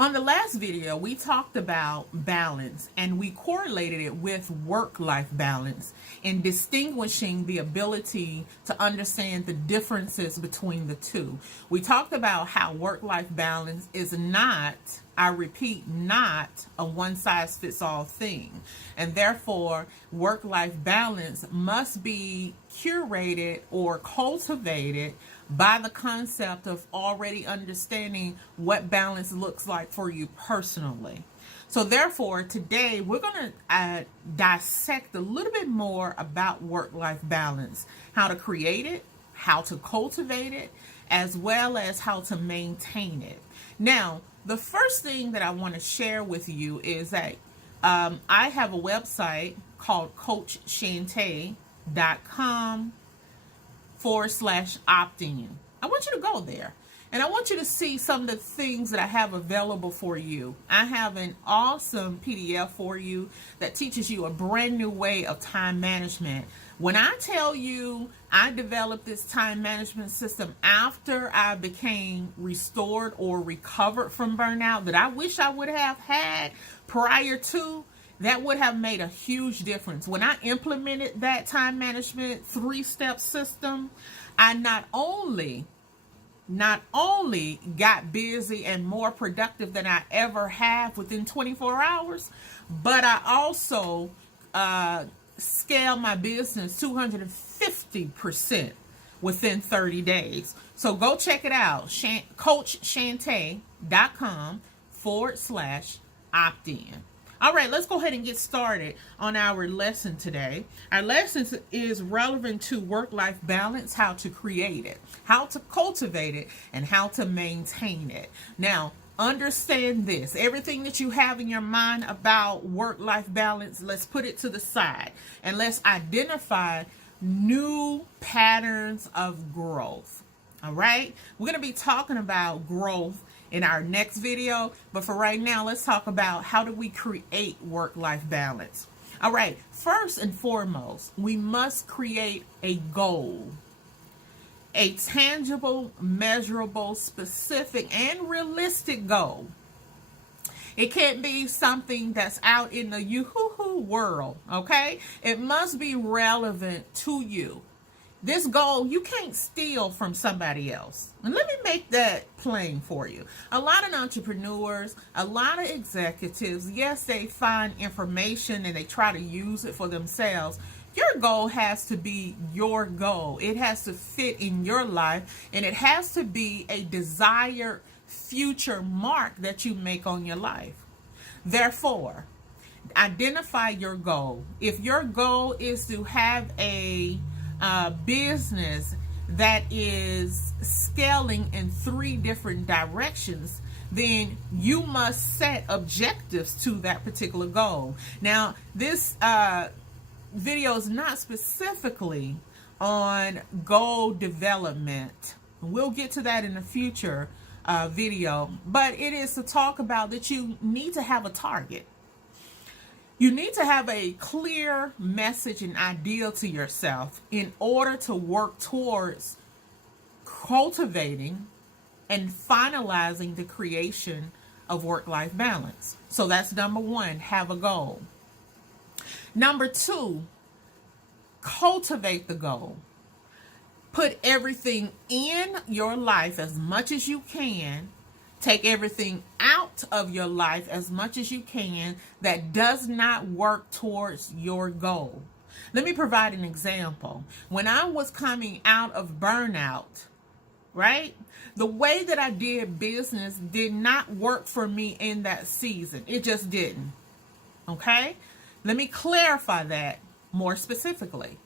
On the last video, we talked about balance and we correlated it with work-life balance in distinguishing the ability to understand the differences between the two. We talked about how work-life balance is not, I repeat, not a one-size-fits-all thing. And therefore, work-life balance must be curated or cultivated by the concept of already understanding what balance looks like for you personally. So therefore, today we're going to dissect a little bit more about work-life balance, how to create it, how to cultivate it, as well as how to maintain it. Now, the first thing that I want to share with you is that I have a website called CoachChantay.com/opt-in. I want you to go there and I want you to see some of the things that I have available for you. I have an awesome PDF for you that teaches you a brand new way of time management. When I tell you I developed this time management system after I became restored or recovered from burnout that I wish I would have had prior to, that would have made a huge difference. When I implemented that time management 3-step system, I not only got busy and more productive than I ever have within 24 hours, but I also scaled my business 250% within 30 days. So go check it out, CoachChantay.com/opt-in. All right, let's go ahead and get started on our lesson today. Our lesson is relevant to work-life balance, how to create it, how to cultivate it, and how to maintain it. Now, understand this. Everything that you have in your mind about work-life balance, let's put it to the side and let's identify new patterns of growth. All right? We're going to be talking about growth in our next video, but for right now, let's talk about how do we create work-life balance. All right, first and foremost, we must create a goal, a tangible, measurable, specific, and realistic goal. It can't be something that's out in the yoo-hoo-hoo world, okay? It must be relevant to you. This goal, you can't steal from somebody else. And let me make that plain for you. A lot of entrepreneurs, a lot of executives, yes, they find information and they try to use it for themselves. Your goal has to be your goal. It has to fit in your life, and it has to be a desired future mark that you make on your life. Therefore, identify your goal. If your goal is to have a business that is scaling in 3 different directions, then you must set objectives to that particular goal. Now, this video is not specifically on goal development. We'll get to that in a future video, but it is to talk about that you need to have a target. You need to have a clear message and ideal to yourself in order to work towards cultivating and finalizing the creation of work-life balance. So that's number 1, have a goal. Number 2, cultivate the goal. Put everything in your life as much as you can. Take everything out of your life as much as you can that does not work towards your goal. Let me provide an example. When I was coming out of burnout, right? The way that I did business did not work for me in that season. It just didn't. Okay? Let me clarify that more specifically.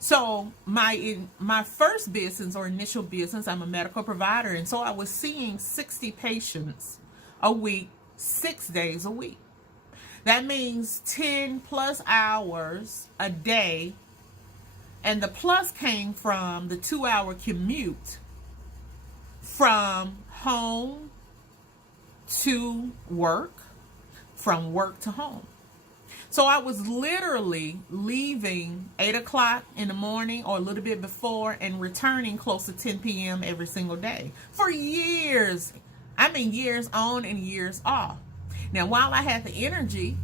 So my first business or initial business, I'm a medical provider, and so I was seeing 60 patients a week, 6 days a week. That means 10 plus hours a day, and the plus came from the 2-hour commute from home to work, from work to home. So I was literally leaving 8 o'clock in the morning or a little bit before and returning close to 10 p.m. every single day for years. I mean, years on and years off. Now, while I had the energy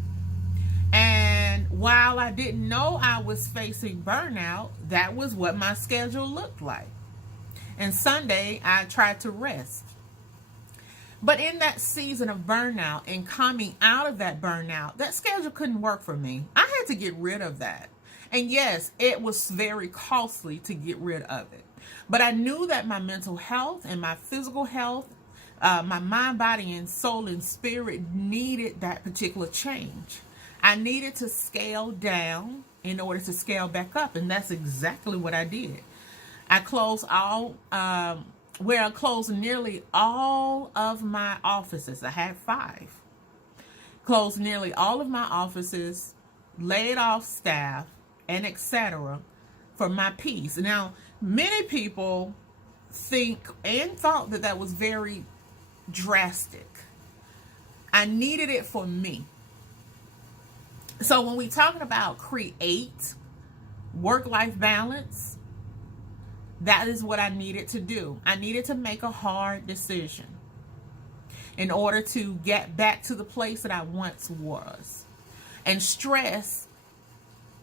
and while I didn't know I was facing burnout, that was what my schedule looked like. And Sunday, I tried to rest. But in that season of burnout and coming out of that burnout, that schedule couldn't work for me. I had to get rid of that. And yes, it was very costly to get rid of it. But I knew that my mental health and my physical health, my mind, body, and soul and spirit needed that particular change. I needed to scale down in order to scale back up. And that's exactly what I did. I closed I closed nearly all of my offices. I had 5. Closed nearly all of my offices, laid off staff, and etc. for my peace. Now, many people think and thought that that was very drastic. I needed it for me. So when we're talking about create work-life balance, that is what I needed to do. I needed to make a hard decision in order to get back to the place that I once was. And stress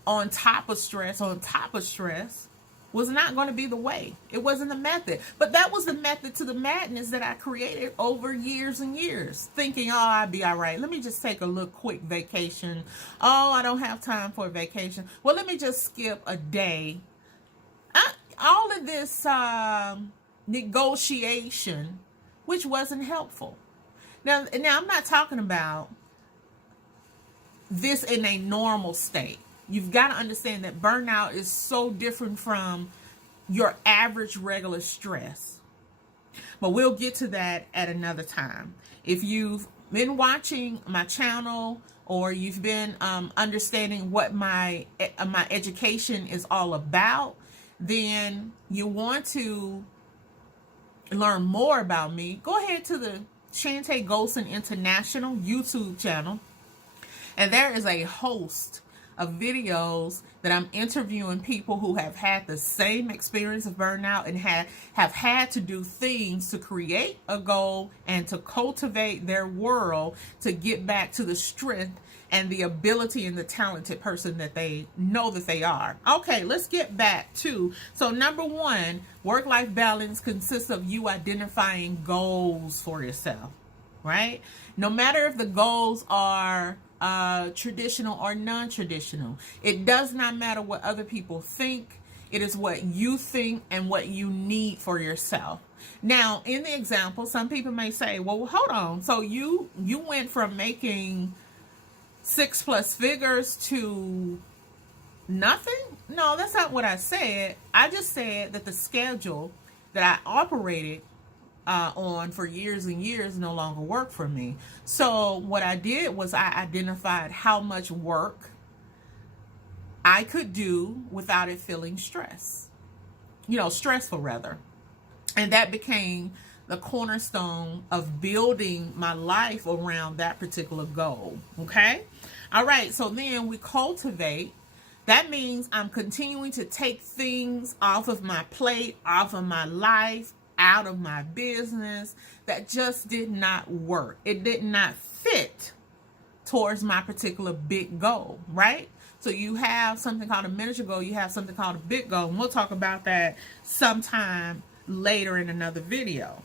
on top of stress on top of stress was not going to be the way. It wasn't the method. But that was the method to the madness that I created over years and years, thinking, oh, I'll be all right. Let me just take a little quick vacation. Oh, I don't have time for a vacation. Well, let me just skip a day. All of this negotiation, which wasn't helpful. Now, I'm not talking about this in a normal state. You've got to understand that burnout is so different from your average regular stress. But we'll get to that at another time. If you've been watching my channel or you've been understanding what my education is all about, then you want to learn more about me, go ahead to the Chantay Golson International YouTube channel. And there is a host of videos that I'm interviewing people who have had the same experience of burnout and have had to do things to create a goal and to cultivate their world to get back to the strength and the ability and the talented person that they know that they are. Okay, let's get back to, so number 1, work-life balance consists of you identifying goals for yourself, right? No matter if the goals are traditional or non-traditional, it does not matter what other people think. It is what you think and what you need for yourself. Now, in the example, some people may say, well, hold on, so you went from making 6+ figures to nothing? No, that's not what I said. I just said that the schedule that I operated on for years and years no longer worked for me. So what I did was I identified how much work I could do without it feeling stressful rather. And that became the cornerstone of building my life around that particular goal. Okay? All right, so then we cultivate. That means I'm continuing to take things off of my plate, off of my life, out of my business that just did not work. It did not fit towards my particular big goal, right? So you have something called a miniature goal, you have something called a big goal, and we'll talk about that sometime later in another video.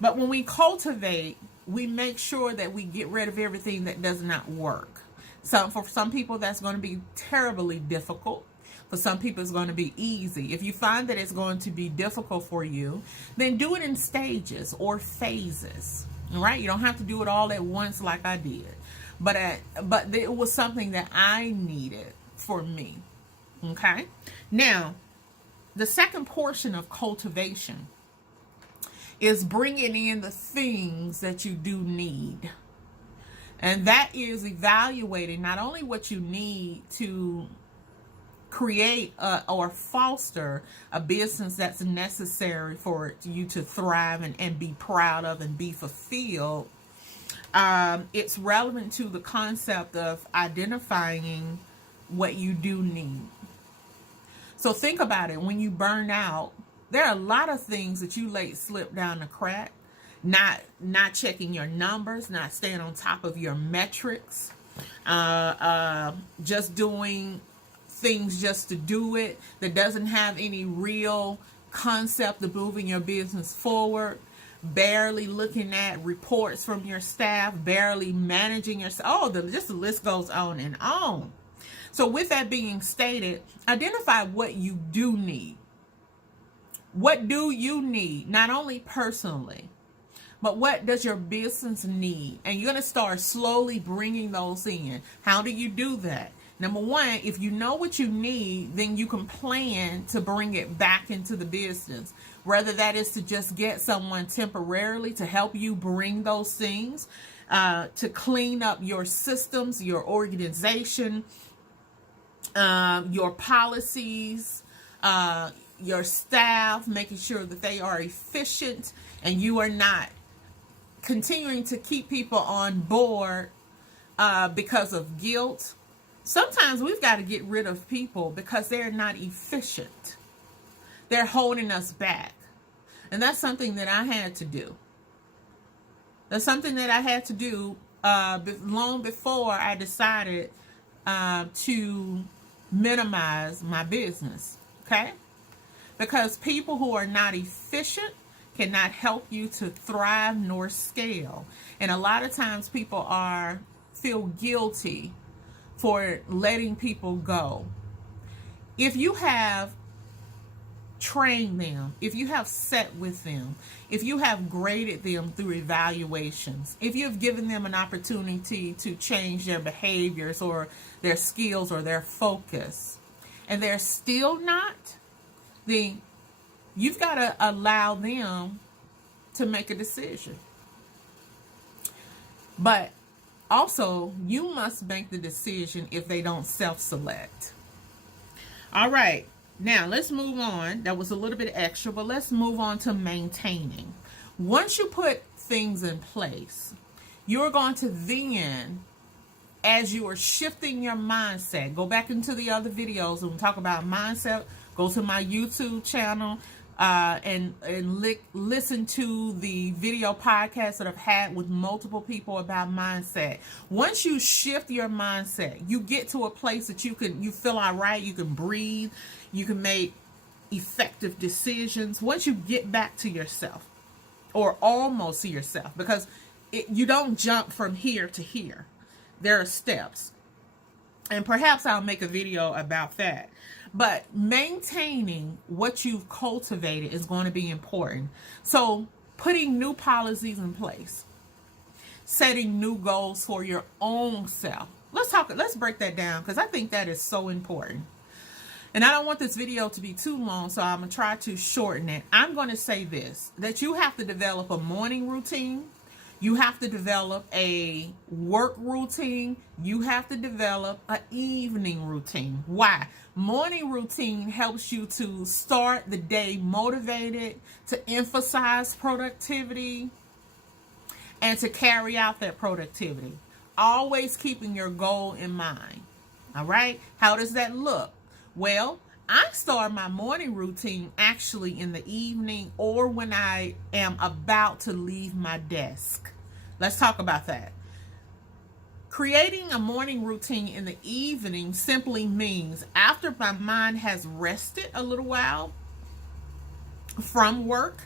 But when we cultivate, we make sure that we get rid of everything that does not work. So for some people, that's going to be terribly difficult. For some people, it's going to be easy. If you find that it's going to be difficult for you, then do it in stages or phases. All right? You don't have to do it all at once like I did. But it was something that I needed for me. Okay? Now, the second portion of cultivation is bringing in the things that you do need. And that is evaluating not only what you need to create or foster a business that's necessary for you to thrive and be proud of and be fulfilled. It's relevant to the concept of identifying what you do need. So think about it. When you burn out, there are a lot of things that you let slip down the crack. not checking your numbers, not staying on top of your metrics, just doing things just to do it, that doesn't have any real concept of moving your business forward, barely looking at reports from your staff, barely managing your, just the list goes on and on. So with that being stated, identify what you do need. What do you need? Not only personally, but what does your business need? And you're going to start slowly bringing those in. How do you do that? Number one, if you know what you need, then you can plan to bring it back into the business. Whether that is to just get someone temporarily to help you bring those things, to clean up your systems, your organization, your policies, your staff, making sure that they are efficient and you are not continuing to keep people on board because of guilt. Sometimes we've got to get rid of people because they're not efficient. They're holding us back. And that's something that I had to do. That's something that I had to do long before I decided to minimize my business. Okay? Because people who are not efficient cannot help you to thrive nor scale. And a lot of times people feel guilty for letting people go. If you have trained them, if you have sat with them, if you have graded them through evaluations, if you've given them an opportunity to change their behaviors or their skills or their focus, and they're still not, then you've got to allow them to make a decision. But also, you must make the decision if they don't self-select. All right. Now, let's move on. That was a little bit extra, but let's move on to maintaining. Once you put things in place, you're going to then, as you are shifting your mindset, go back into the other videos and talk about mindset. Go to my YouTube channel and listen to the video podcasts that I've had with multiple people about mindset. Once you shift your mindset, you get to a place that you feel all right, you can breathe, you can make effective decisions. Once you get back to yourself, or almost to yourself, because you don't jump from here to here. There are steps. And perhaps I'll make a video about that. But maintaining what you've cultivated is going to be important. So putting new policies in place, setting new goals for your own self. Let's break that down, because I think that is so important. And I don't want this video to be too long, so I'm going to try to shorten it. I'm going to say this, that you have to develop a morning routine. You have to develop a work routine. You have to develop an evening routine. Why? Morning routine helps you to start the day motivated, to emphasize productivity, and to carry out that productivity. Always keeping your goal in mind. All right? How does that look? Well, I start my morning routine actually in the evening or when I am about to leave my desk. Let's talk about that. Creating a morning routine in the evening simply means after my mind has rested a little while from work,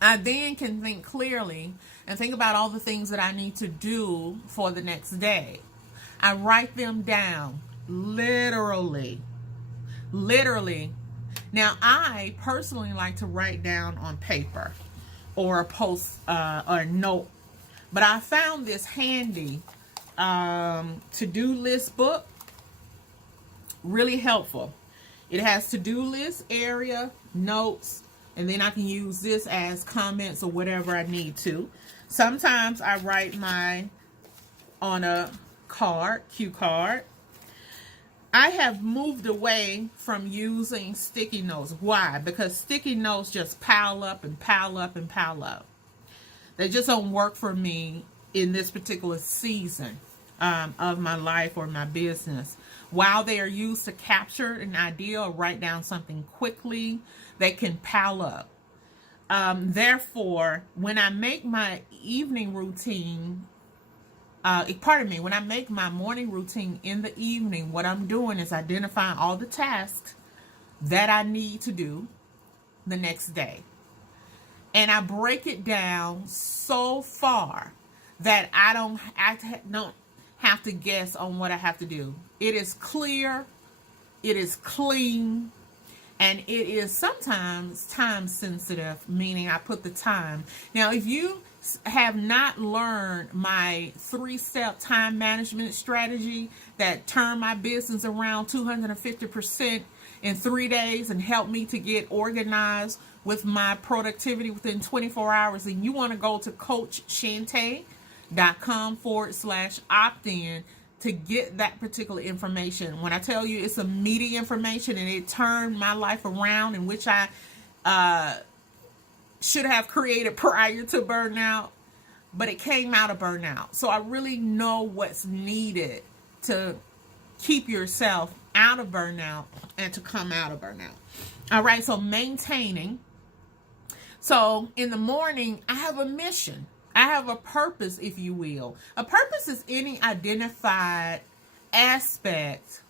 I then can think clearly and think about all the things that I need to do for the next day. I write them down, literally. Now, I personally like to write down on paper or a post or a note. But I found this handy to-do list book. Really helpful. It has to-do list area, notes, and then I can use this as comments or whatever I need to. Sometimes I write mine on a cue card. I have moved away from using sticky notes. Why? Because sticky notes just pile up and pile up and pile up. They just don't work for me in this particular season of my life or my business. While they are used to capture an idea or write down something quickly, they can pile up. Therefore, when I make my evening routine, when I make my morning routine in the evening, what I'm doing is identifying all the tasks that I need to do the next day. And I break it down so far that I don't have to guess on what I have to do. It is clear, it is clean, and it is sometimes time sensitive, meaning I put the time. Now, if you have not learned my 3-step time management strategy that turned my business around 250% in 3 days and helped me to get organized with my productivity within 24 hours, and you want to go to CoachChantay.com/opt-in to get that particular information. When I tell you it's a meaty information and it turned my life around, in which I should have created prior to burnout, but it came out of burnout. So I really know what's needed to keep yourself out of burnout and to come out of burnout. All right, so maintaining. So in the morning, I have a mission. I have a purpose, if you will. A purpose is any identified aspect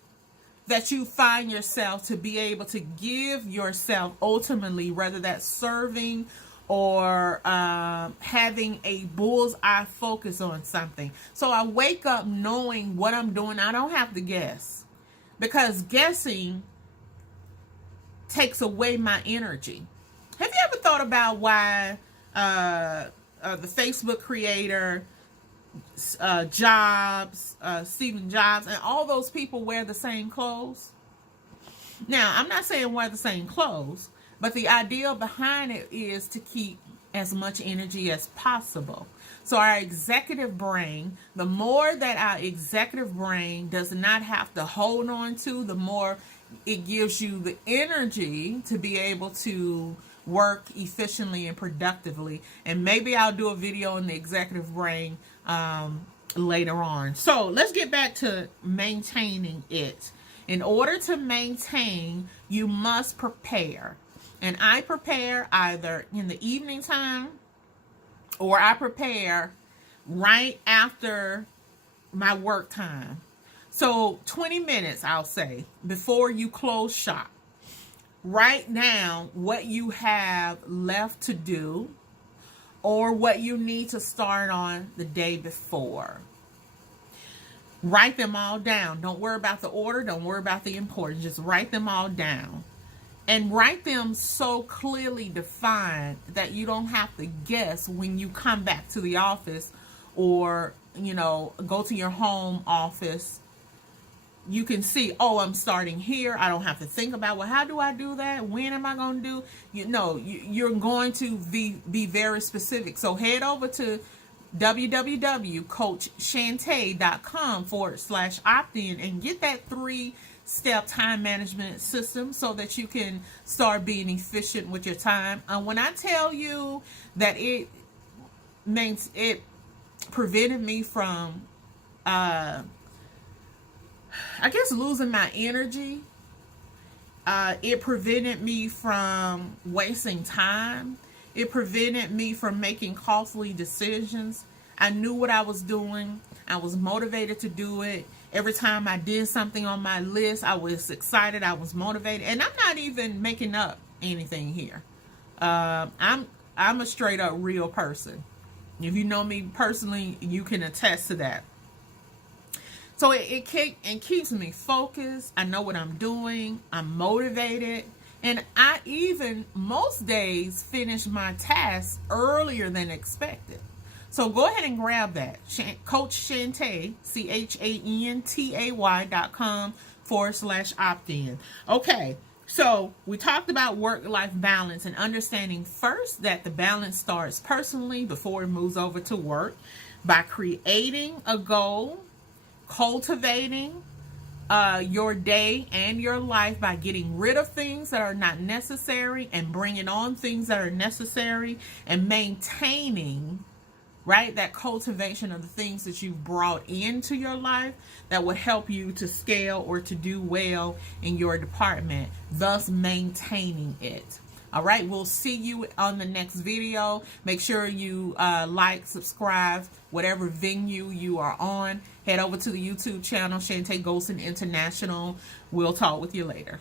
that you find yourself to be able to give yourself ultimately, whether that's serving or having a bullseye focus on something. So I wake up knowing what I'm doing. I don't have to guess, because guessing takes away my energy. Have you ever thought about why the Facebook creator, Stephen Jobs, and all those people wear the same clothes? Now, I'm not saying wear the same clothes, but the idea behind it is to keep as much energy as possible. So our executive brain, the more that our executive brain does not have to hold on to, the more it gives you the energy to be able to work efficiently and productively. And maybe I'll do a video on the executive brain later on. So let's get back to maintaining it. In order to maintain, you must prepare. And I prepare either in the evening time or I prepare right after my work time. So 20 minutes, I'll say, before you close shop. Write down what you have left to do or what you need to start on the day before. Write them all down. Don't worry about the order. Don't worry about the importance. Just write them all down. And write them so clearly defined that you don't have to guess when you come back to the office or, go to your home office. You can see, I'm starting here. I don't have to think about, how do I do that? When am I going to do? You're going to be very specific. So head over to www.coachchantay.com/opt-in and get that 3-step time management system so that you can start being efficient with your time. When I tell you that it prevented me from losing my energy. It prevented me from wasting time. It prevented me from making costly decisions. I knew what I was doing. I was motivated to do it. Every time I did something on my list, I was excited. I was motivated. And I'm not even making up anything here. I'm a straight up real person. If you know me personally, you can attest to that. So it keeps me focused. I know what I'm doing. I'm motivated. And I even, most days, finish my tasks earlier than expected. So go ahead and grab that. Coach Chantay, CHANTAY.com/opt-in. Okay, so we talked about work-life balance and understanding first that the balance starts personally before it moves over to work by creating a goal, cultivating your day and your life by getting rid of things that are not necessary and bringing on things that are necessary, and maintaining, right, that cultivation of the things that you've brought into your life that will help you to scale or to do well in your department, thus maintaining it. All right, we'll see you on the next video. Make sure you like, subscribe, whatever venue you are on. Head over to the YouTube channel, Chantay Golson International. We'll talk with you later.